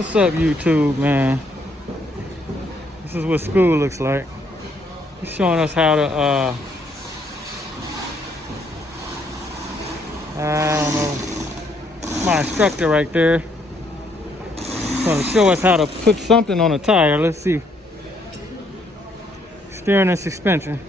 What's up, YouTube, man? This is what school looks like. He's showing us how to, I don't know, my instructor right there. He's gonna show us how to put something on a tire. Let's see. Steering and suspension.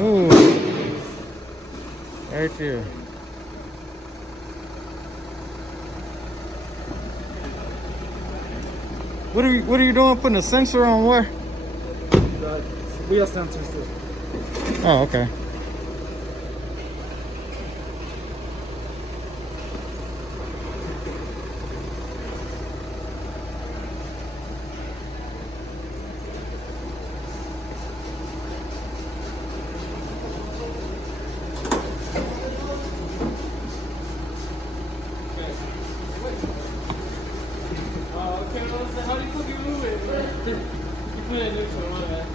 Oh, right there. What are you doing? Putting a sensor on where? The wheel sensors too. Oh, okay. How do you put your move it? You put it in neutral, my bad.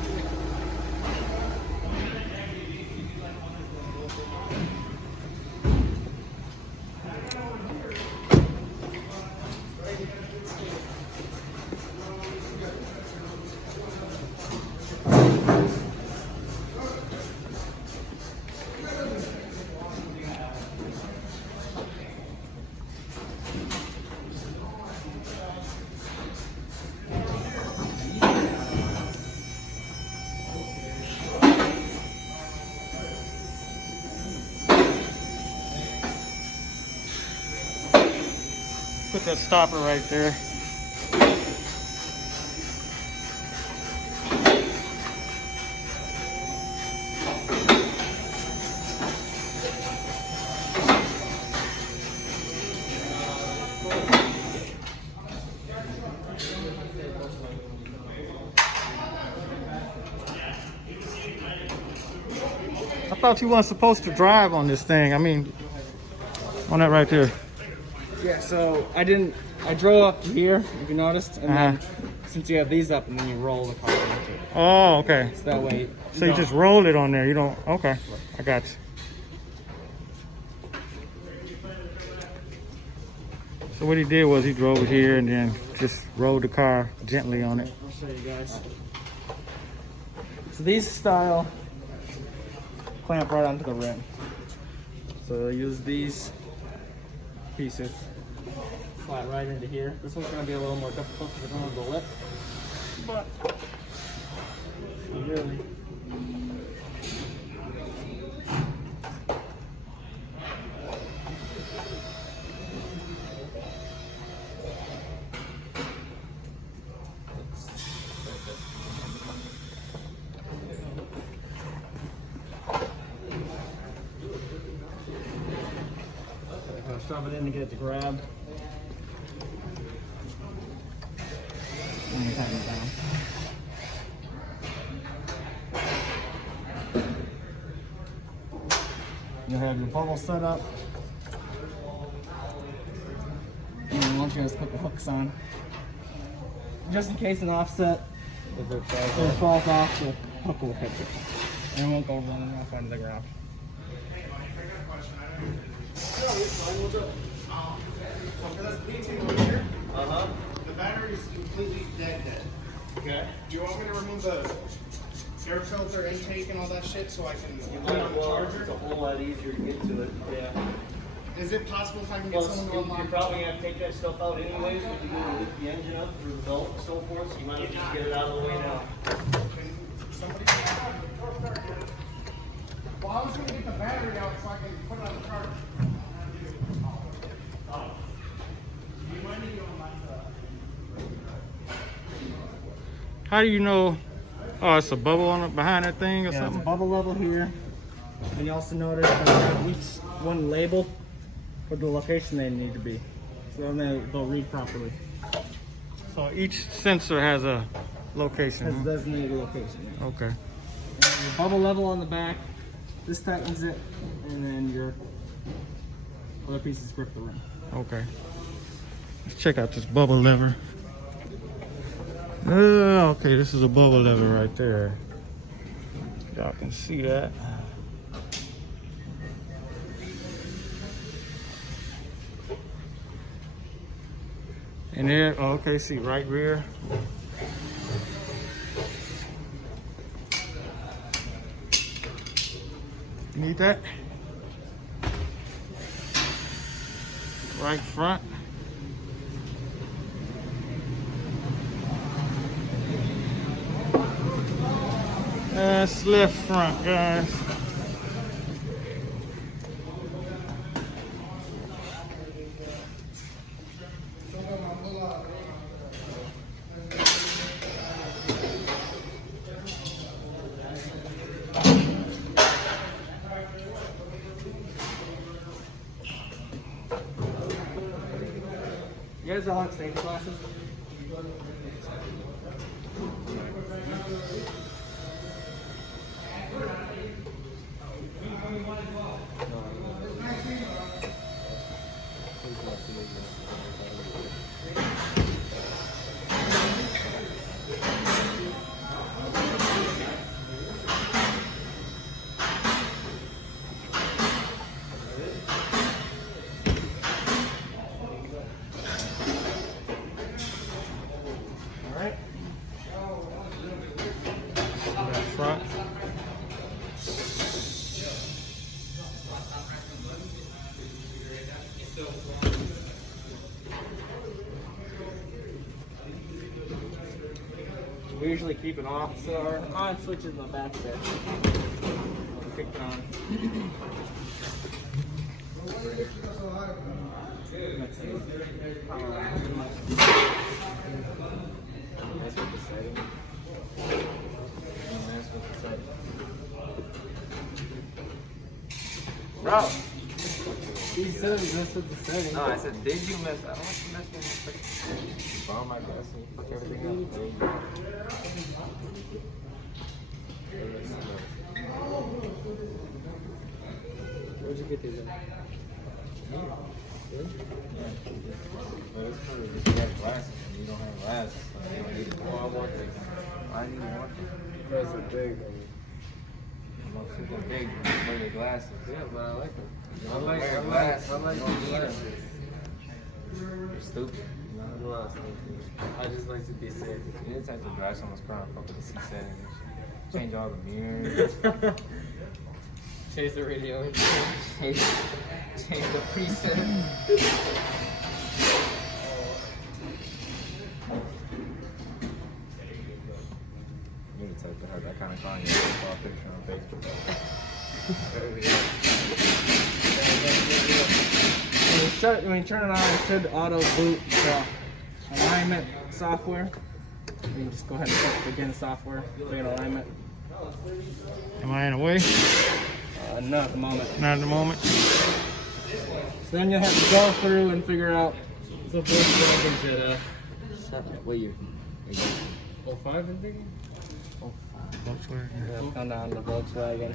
Put that stopper right there. I thought you weren't supposed to drive on this thing. I mean, on that right there. Yeah, so I drove up here, if you noticed, and then since you have these up and then you roll the car into it. Oh, okay. So that way. So you just roll it on there. You don't. Okay, I got you. So what he did was he drove it here and then just rolled the car gently on it. I'll show you guys. So these style clamp right onto the rim. So I use these pieces, slide right into here. This one's gonna be a little more difficult because I don't have the lip, but really. Shove it in to get it to grab. And you tighten it down. You'll have your bubble set up. And then once you guys put the hooks on, just in case an offset, if it falls off, the hook will catch it. And it won't go running off onto the ground. So for this painting over here, the battery is completely dead. Okay. Do you want me to remove the air filter intake and all that shit so I can put it on the charger? It's a whole lot easier to get to it. Yeah. Is it possible if I can get someone to unlock? You're probably going to take that stuff out anyways if you're going to lift the engine up through the belt and so forth, so you might as well just get it out of the way now. Somebody well, I was going to get the battery out so I can put it on the charger. How do you know? Oh, it's a bubble on it behind that thing or Yeah, something? it's a bubble level here. And you also notice that they have each one label for the location they need to be. So then they'll read properly. So each sensor has a location. Has huh? a designated location. Okay. And your bubble level on the back, this tightens it, and then your Other pieces grip the rim. Okay. Let's check out this bubble lever. Okay, this is a bubble lever right there. Y'all can see that. And there, oh, okay, see right rear. You need that? Right front. That's left front, guys. You guys all have safety glasses? Alright. Left front. We usually keep it off, so our on switch is in the back there. Kick it on. Mess with the setting. Mess with the setting. Bro! You said we messed with the setting. No, I said, did you mess? I don't want you to mess with me. Borrow my glasses. Fuck everything else. There you go. Where'd you get these in? But it's for if you have glasses and you don't have glasses, so you don't need them. Oh, I want them. I need one. Those are big. I'm not super big for your glasses. Yeah, but I like them. You don't wear glasses. You don't need them. You're stupid. I just like to be safe. You didn't have to drive someone's car and fuck with the seat settings. Change all the mirrors. Change the radio. Change the preset. You need to type to have that kind of car in your profile picture on Facebook. When you turn it on, it should auto boot the alignment software. You just go ahead and click begin software, begin alignment. Am I in the way? Not at the moment. Not at the moment. So then you'll have to go through and figure out the Volkswagen Jetta. What year? 05, I think? Volkswagen. Yeah, come down to Volkswagen.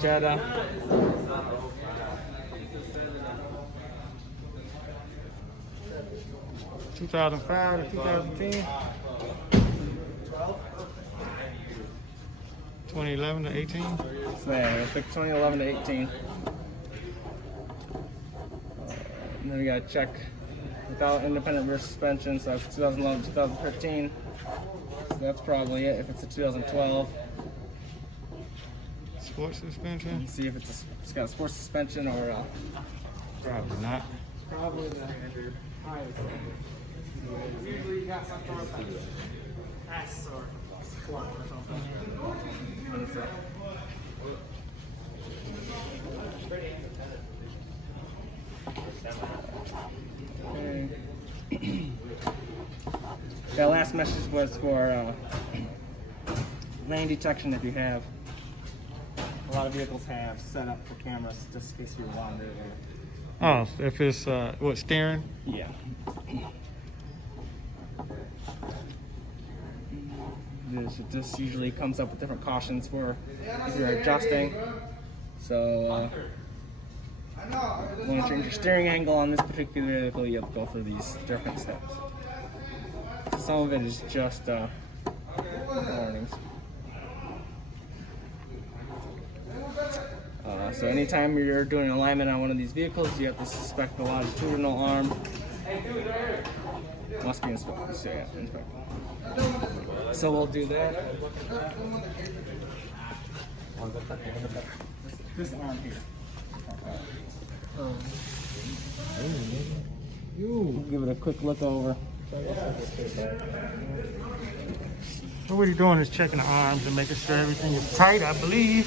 Jetta. $2,500 to 2010. 2011 to 18. So yeah, pick 2011 to 18. And then we gotta check without independent rear suspension, so that's 2011 2013. So that's probably it. If it's a 2012, Sports suspension? see if it's got a sports suspension or Probably not. probably the highest. Usually you got some sort of S or squat or something. What is that? Okay. That last message was for lane detection if you have. A lot of vehicles have set up for cameras just in case you wanted it. Oh, if it's, what, steering? Yeah. This usually comes up with different cautions for if you're adjusting. So, when you change your steering angle on this particular vehicle, you have to go through these different steps. Some of it is just warnings. So anytime you're doing alignment on one of these vehicles, you have to suspect the longitudinal arm. Must be inspected. So yeah, inspected. So we'll do that. This arm here. Give it a quick look over. So what he's doing is checking the arms and making sure everything is tight, I believe.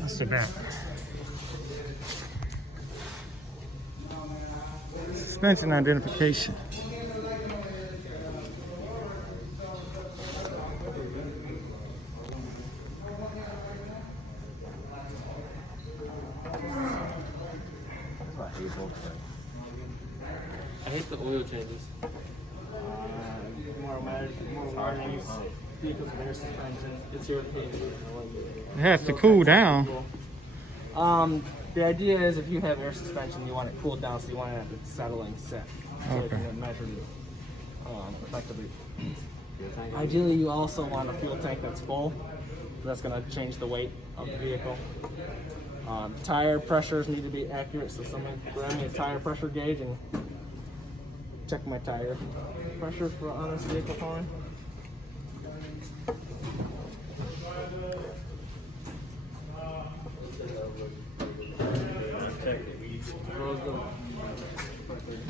That's the back. Suspension identification. I hate the oil changes. More warnings, vehicles with air suspension. It's irritating. It has to cool down. The idea is if you have air suspension, you want it cooled down, so you want it at its settling set, so you Okay. can measure it effectively. Ideally, you also want a fuel tank that's full. That's going to change the weight of the vehicle. Tire pressures need to be accurate, so someone grab me a tire pressure gauge and check my tire pressure for honest vehicle towing.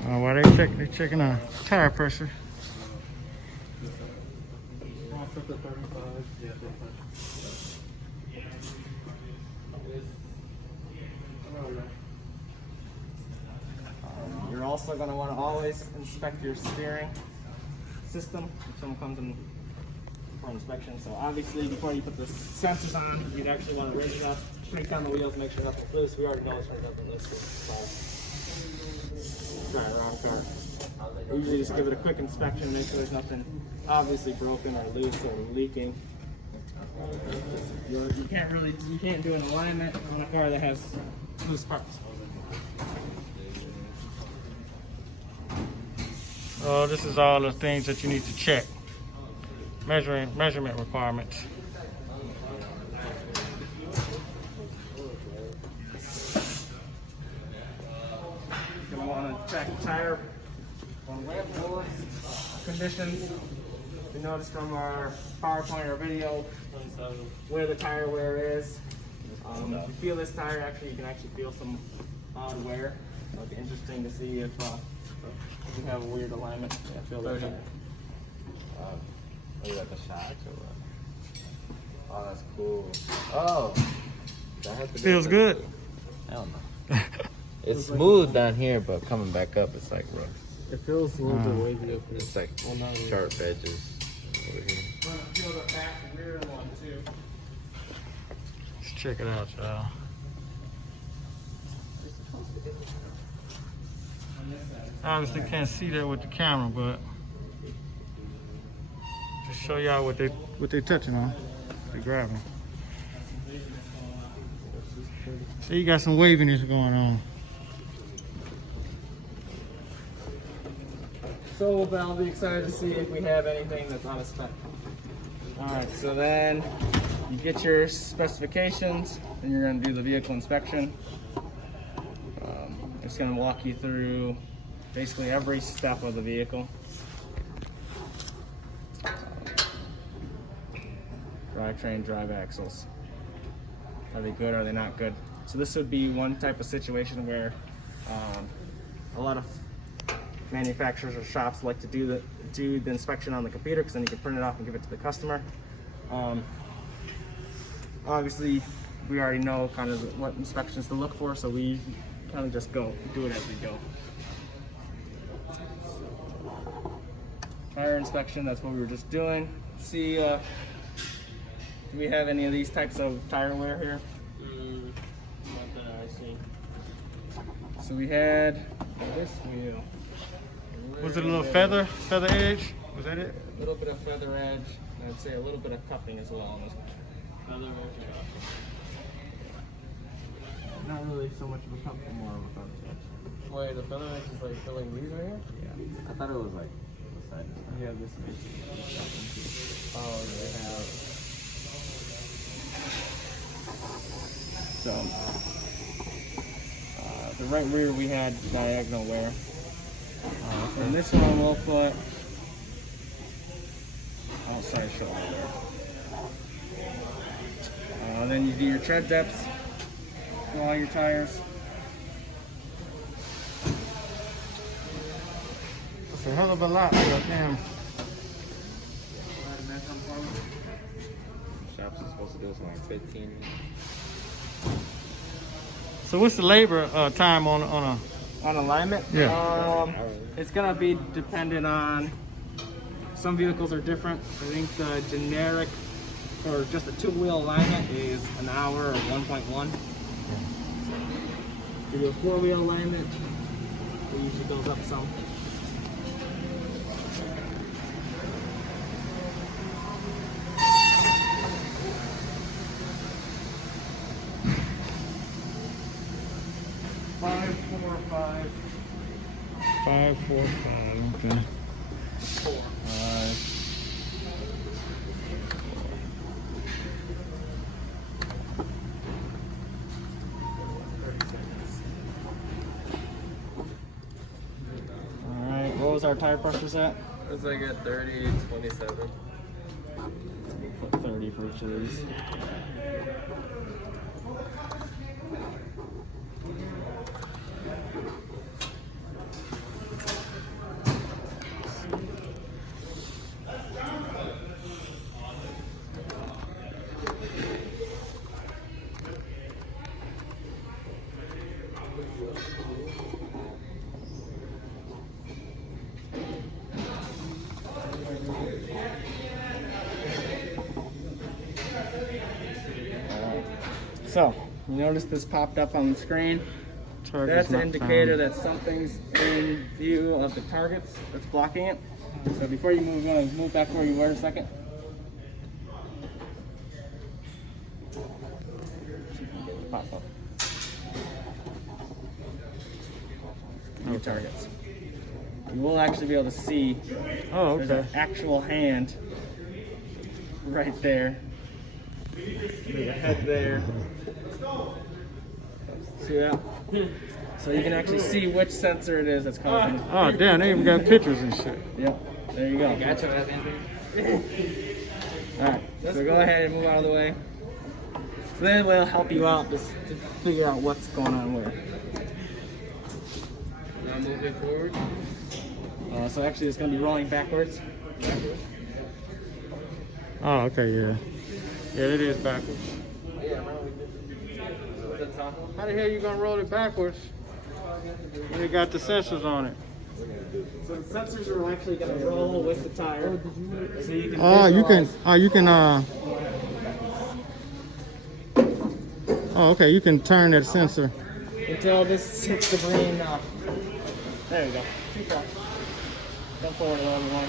While they're checking tire pressure. You're also going to want to always inspect your steering system if someone comes in for inspection. So obviously before you put the sensors on, you'd actually want to raise it up, shake down the wheels, make sure nothing's loose. We already know it's nothing loose. Sorry, wrong car. Usually just give it a quick inspection, make sure there's nothing obviously broken or loose or leaking. You can't do an alignment on a car that has loose parts. Oh, this is all the things that you need to check. Measurement requirements. You're going to want to check tire on lamp conditions. We noticed from our PowerPoint or video where the tire wear is. If you feel this tire, you can actually feel some odd wear. So it'd be interesting to see if you have a weird alignment. Yeah, feel that. You got the shocks or what? Oh, that's cool. Oh, that has to be Feels good. Hell no. It's smooth down here, but coming back up, it's like rough. It feels a little bit wavy up here. It's like sharp edges over here. Feel the back rear one too. Let's check it out, y'all. Obviously can't see that with the camera, but just show y'all what they touching on. They grabbing. So you got some waviness going on. So I'll be excited to see if we have anything that's on a spec. Alright, so then you get your specifications, and you're going to do the vehicle inspection. It's going to walk you through basically every step of the vehicle. Drivetrain, drive axles. Are they good? Are they not good? So this would be one type of situation where a lot of manufacturers or shops like to do the inspection on the computer, because then you can print it off and give it to the customer. Obviously, we already know kind of what inspections to look for, so we kind of just do it as we go. Tire inspection, that's what we were just doing. See, do we have any of these types of tire wear here? So we had this wheel. Was it a little feather edge? Was that it? A little bit of feather edge, and I'd say a little bit of cupping as well on this one. Feather edge. Not really so much of a cup, more of a feather edge. Wait, the feather edge is like filling these right here? I thought it was like the side. Yeah, this is. Oh, they have. So, the right rear we had diagonal wear. And this one we'll put outside shoulder wear. Then you do your tread depths for all your tires. It's a hell of a lot for a damn. Shops is supposed to do something like 15. So what's the labor time on a? On alignment? Yeah. It's gonna be dependent on, some vehicles are different. I think the generic, or just a two-wheel alignment is an hour or 1.1. If you do a four-wheel alignment, it usually goes up some. Five, 4, 5. 5, 4, 5. Okay. 5. All right. What was our tire pressures at? It was like at 30, 27. Put 30 for each of these. So, you notice this popped up on the screen? Target's That's an not indicator found. that something's in view of the targets that's blocking it. So before you move, you're gonna move back where you were a second. Pop up. Your targets. You will actually be able to see Oh, there's okay. an actual hand right there. There's a head there. See that? So you can actually see which sensor it is that's causing it. Oh, damn, they even got pictures and shit. Yep, there you go. Gotcha, Anthony. Alright, so go ahead and move out of the way. So then we'll help you out just to figure out what's going on where. Now moving forward. So actually it's going to be rolling backwards. Oh, okay, yeah. Yeah, it is backwards. Yeah, remember we did the top one? How the hell you gonna roll it backwards when it got the sensors on it? So the sensors are actually going to roll with the tire. So you can Okay, you can turn that sensor. until this hits the green. There you go. Too far. Come forward a little bit more.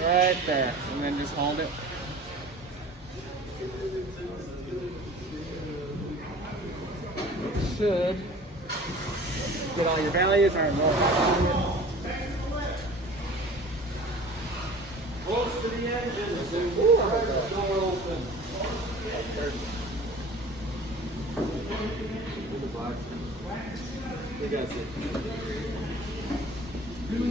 Right there, and then just hold it. Should get all your values. All right, roll. Close to the engine. Door open. You guys see.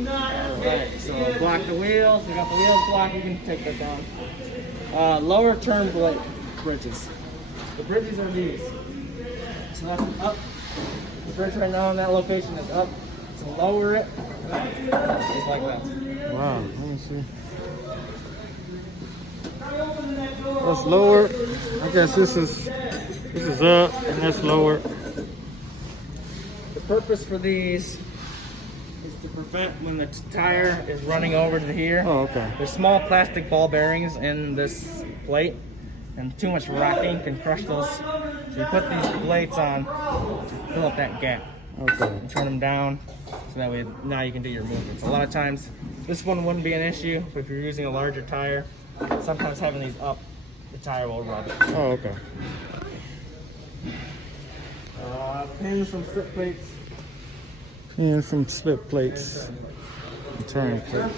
Alright, so block the wheels. We got the wheels blocked. You can take that down. Lower turn bridges. The bridges are these. So that's up. The bridge right now in that location is up. So lower it. Just like that. Wow, let me see. That's lower. I guess this is up and that's lower. The purpose for these is to prevent when the tire is running over to here. Oh, okay. There's small plastic ball bearings in this plate, and too much rocking can crush those. So you put these plates on to fill up that gap. Okay. You turn them down, so that way now you can do your movements. A lot of times, this one wouldn't be an issue, but if you're using a larger tire, sometimes having these up, the tire will rub it. Oh, okay. Pins from slip plates. And some slip plates. And turn plates.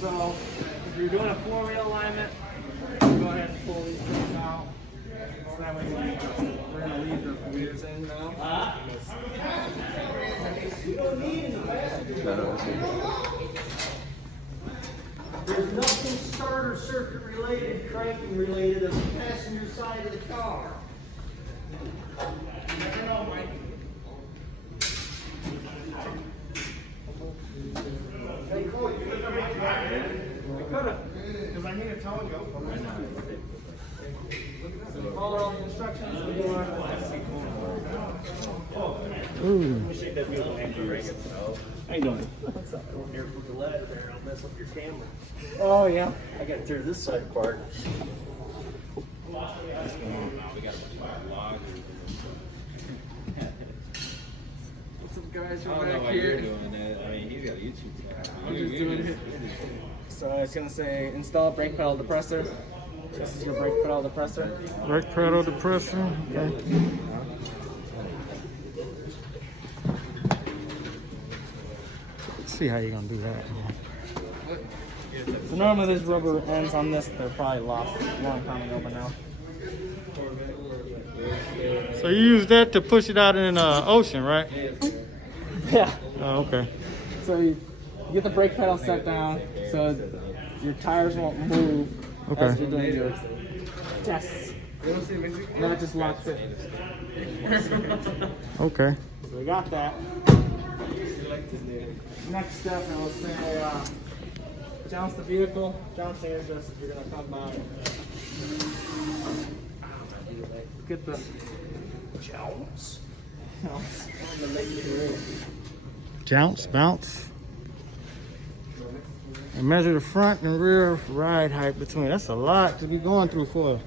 So, if you're doing a four-wheel alignment, go ahead and pull these things out. So that way we're going to leave the wheels in now. There's nothing starter circuit related, cranking related on the passenger side of the car. Never know, Mike. Because I need to tell you. Follow all the instructions. Ooh. How you doing? What's up? Here for the lead there, I'll mess up your camera. Oh, yeah. I gotta tear this side apart. Some guys I from don't know back why you're here. doing that. I mean, he's got a YouTube channel. I'm just doing it. So it's going to say install brake pedal depressor. This is your brake pedal depressor. Brake pedal depressor. Okay. Let's see how you're gonna do that. So normally this rubber ends on this. They're probably lost a long time ago, but now. So you use that to push it out in the ocean, right? Yeah. Oh, okay. So you get the brake pedal set down so your tires won't move as Okay. you're doing your tests. And that just locks it. Okay. So we got that. Next step, it will say jounce the vehicle. Jouncing is just you're gonna come by. Get the jounce. Jounce, bounce. And measure the front and rear ride height between. That's a lot to be going through for.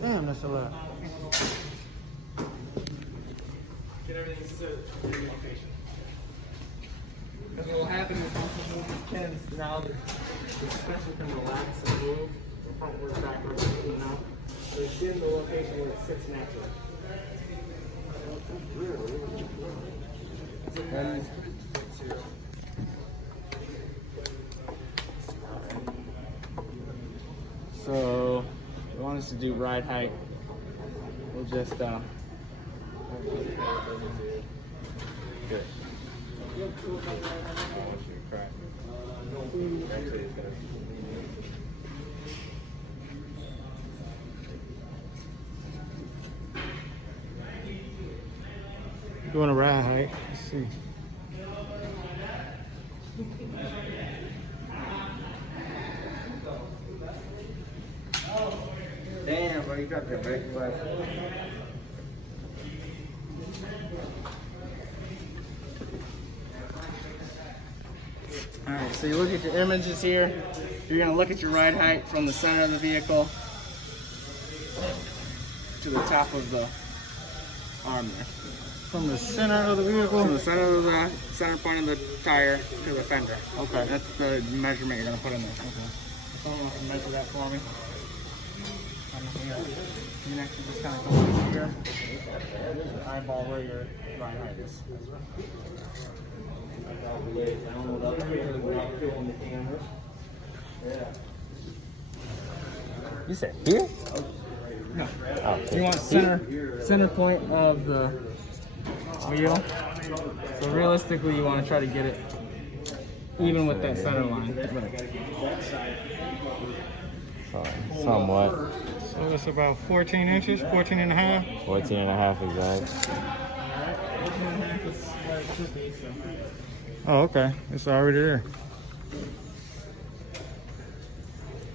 Damn, that's a lot. Get everything set in your location. Because what will happen is once you move these pins, now the suspension can relax and move frontwards, backwards, you know. So it's in the location where it sits naturally. So, we want us to do ride height. We'll just, Good. I I want you to crack it. Actually, it's gonna Doing a ride height. Let's see. Damn, bro, you dropped your brake glass. Alright, so you look at your images here. You're going to look at your ride height from the center of the vehicle to the top of the arm there. From the center of the vehicle? From the center point of the tire to the fender. Okay. That's the measurement you're going to put in there. Okay. Someone can measure that for me. You can actually just kind of go over here. Eyeball where your ride height is. You said here? No. You want center point of the wheel. So realistically, you want to try to get it even with that center line. Somewhat. So it's about 14 inches, 14 and a half. 14 and a half exact. Oh, okay. It's already there.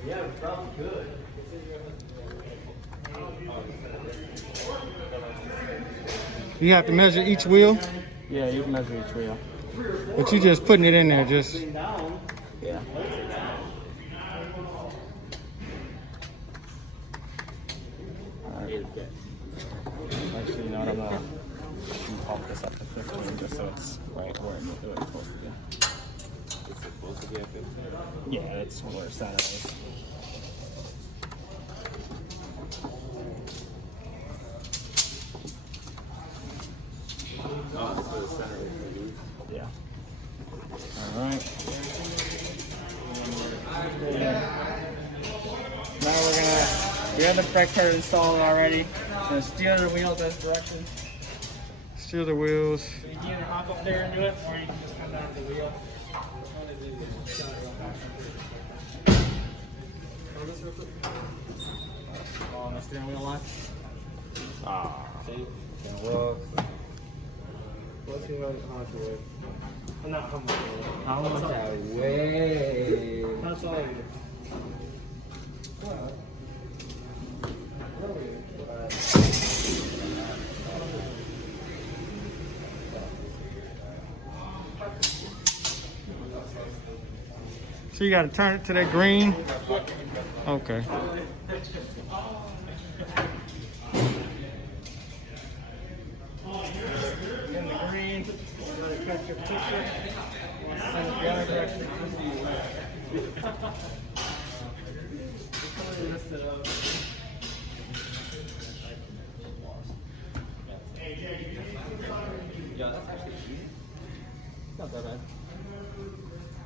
Yeah, it's probably good. You have to measure each wheel, Yeah, you can measure each wheel. but you just putting it in there. Just Yeah. Actually, you know what? I'm gonna pump this up to 15 just so it's right where it's supposed to be. It's supposed to be at 15. Yeah, it's where center is. Oh, that's where the center is. Yeah. All right. Now we have the brake card installed already. So steer the wheels as direction. steer the wheels. So you can either hop up there and do it, or you can just come down to the wheel. On the steering wheel line. Ah, see? Well, let's see how much you weigh. Not how much. How much I weigh? That's all I do. So you got to turn it to that green. Okay. In the green, cut your picture. Send it the other direction. Yeah, that's actually easy. It's not that bad.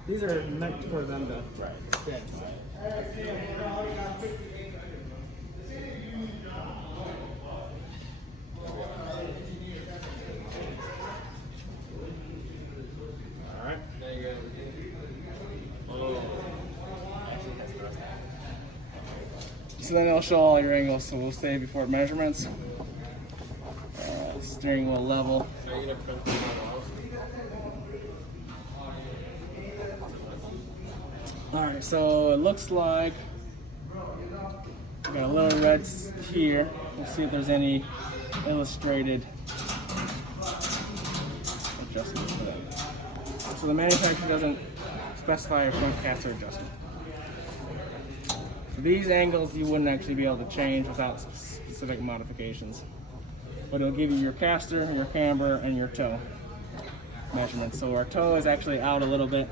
These are meant for them to spin. Alright. There you go. Oh. So then it'll show all your angles. So we'll say before measurements. Steering wheel level. Are you gonna print this one off? Alright, so it looks like we got a little red here. We'll see if there's any illustrated adjustments for that. So the manufacturer doesn't specify a front caster adjustment. So these angles you wouldn't actually be able to change without specific modifications. But it'll give you your caster, your camber, and your toe measurements. So our toe is actually out a little bit.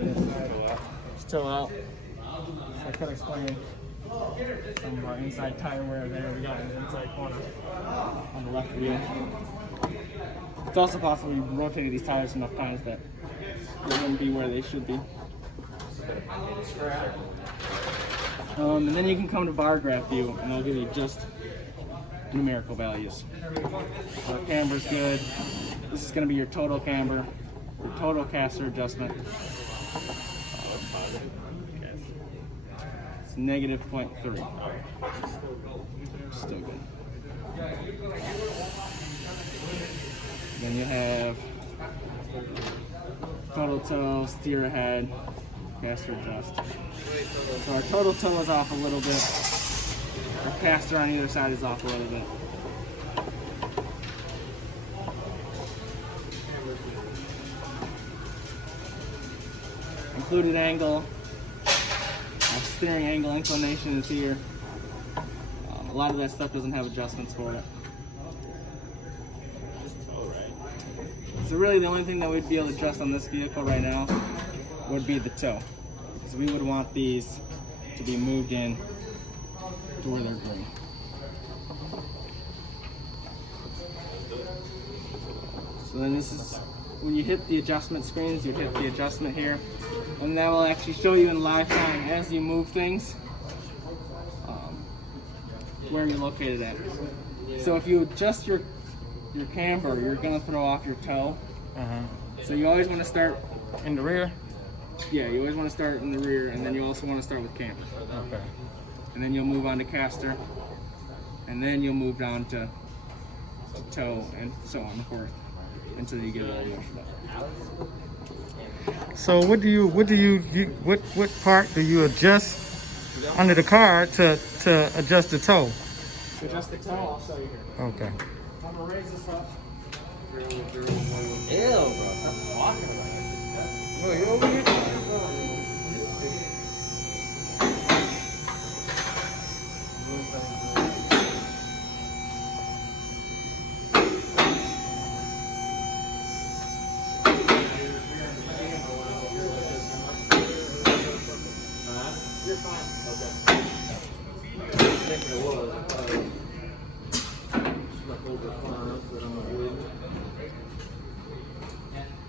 It's toe out. So I could explain some of our inside tire wear there. We got an inside corner on the left wheel. It's also possible you've rotated these tires enough times that they wouldn't be where they should be. And then you can come to bar graph view and I'll give you just numerical values. So our camber's good. This is going to be your total camber, your total caster adjustment. It's negative 0.3. Still good. Then you have total toe, steer ahead, caster adjust. So our total toe is off a little bit. Our caster on either side is off a little bit. Included angle, our steering angle inclination is here. A lot of that stuff doesn't have adjustments for it. So really the only thing that we'd be able to adjust on this vehicle right now would be the toe. So we would want these to be moved in to where they're green. So then this is, when you hit the adjustment screens, you hit the adjustment here, and that will actually show you in live time as you move things where you're located at. So if you adjust your camber, you're gonna throw off your toe. So you always want to start In the rear. Yeah, you always want to start in the rear, and then you also want to start with camber. Okay. And then you'll move on to caster, and then you'll move down to toe, and so on and forth until you get it all measured up. So what part do you adjust under the car to adjust the toe. Adjust the toe, I'll show you here. Okay. I'm gonna raise this up. Ew, bro. Stop talking about it. No, you over here?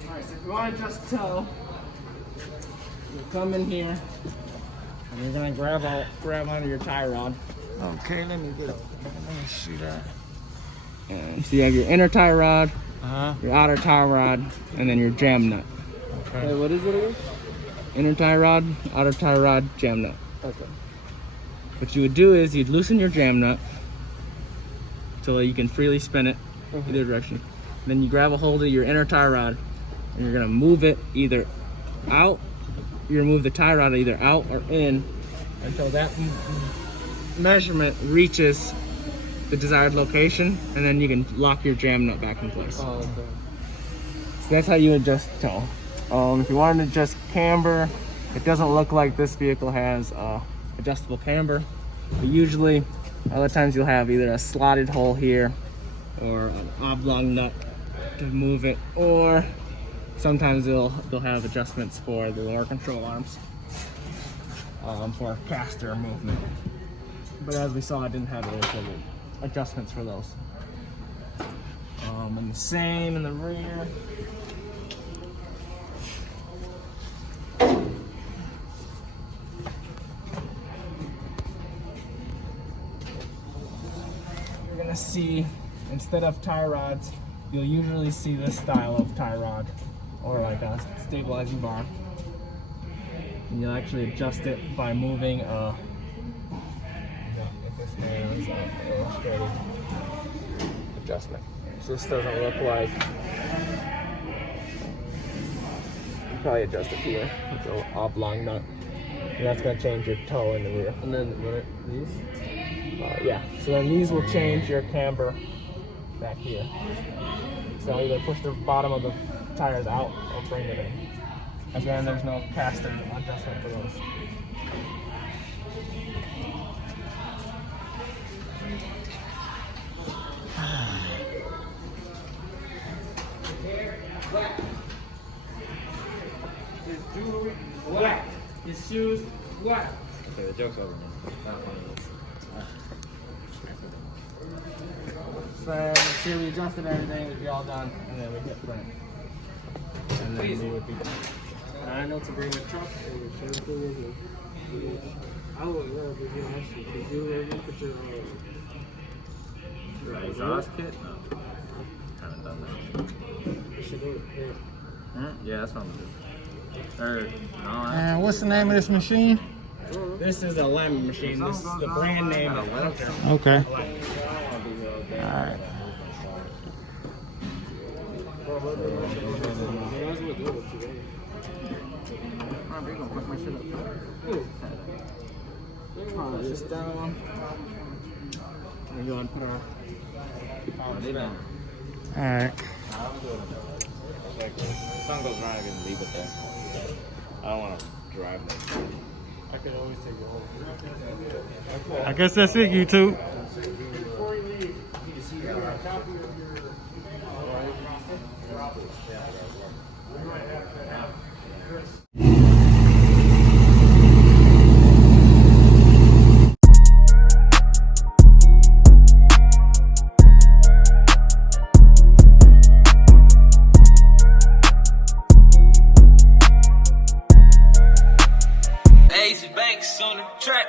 Alright, so if you want to adjust the toe, you come in here and you're gonna grab onto your tie rod. Okay, let me see that. And so you have your inner tie rod, your outer tie rod, and then your jam nut. Okay. Wait, what is it again? Inner tie rod, outer tie rod, jam nut. Okay. What you would do is you'd loosen your jam nut so that you can freely spin it either direction. Then you grab a hold of your inner tie rod and you're gonna move it either out. You're gonna move the tie rod either out or in until that measurement reaches the desired location, and then you can lock your jam nut back in place. Oh, okay. So that's how you adjust the toe. If you want to adjust camber, it doesn't look like this vehicle has adjustable camber. But usually, other times you'll have either a slotted hole here or an oblong nut to move it, or sometimes they'll have adjustments for the lower control arms for caster movement. But as we saw, I didn't have any adjustments for those. And the same in the rear. You're gonna see, instead of tie rods, you'll usually see this style of tie rod, or like a stabilizing bar. And you'll actually adjust it by moving adjustment. So this doesn't look like, you probably adjust it here with an oblong nut, and that's going to change your toe in the rear. And then these? Yeah, so then these will change your camber back here. So either push the bottom of the tires out or bring it in. Again, there's no caster adjustment for those. His jewelry black. His shoes black. Okay, the joke's over, man. Not funny. So see, we adjusted everything, it'd be all done, and then we hit print. And then we would be done. I know to bring the truck. I would love to get actually to do everything for your Exhaust kit? No. Haven't done that. You should do it. Yeah, that's what I'm gonna do. Or, no, And what's the name of this machine? This is a Lem machine. This is the brand name of Hunter. Okay. Lem. Alright. This down. We're going to put our Alright. if the sun goes around, I can leave it there. I don't want to drive there. I could always take it home. I guess that's it, YouTube. Before you leave, you see a copy of your Ace Banks on the track.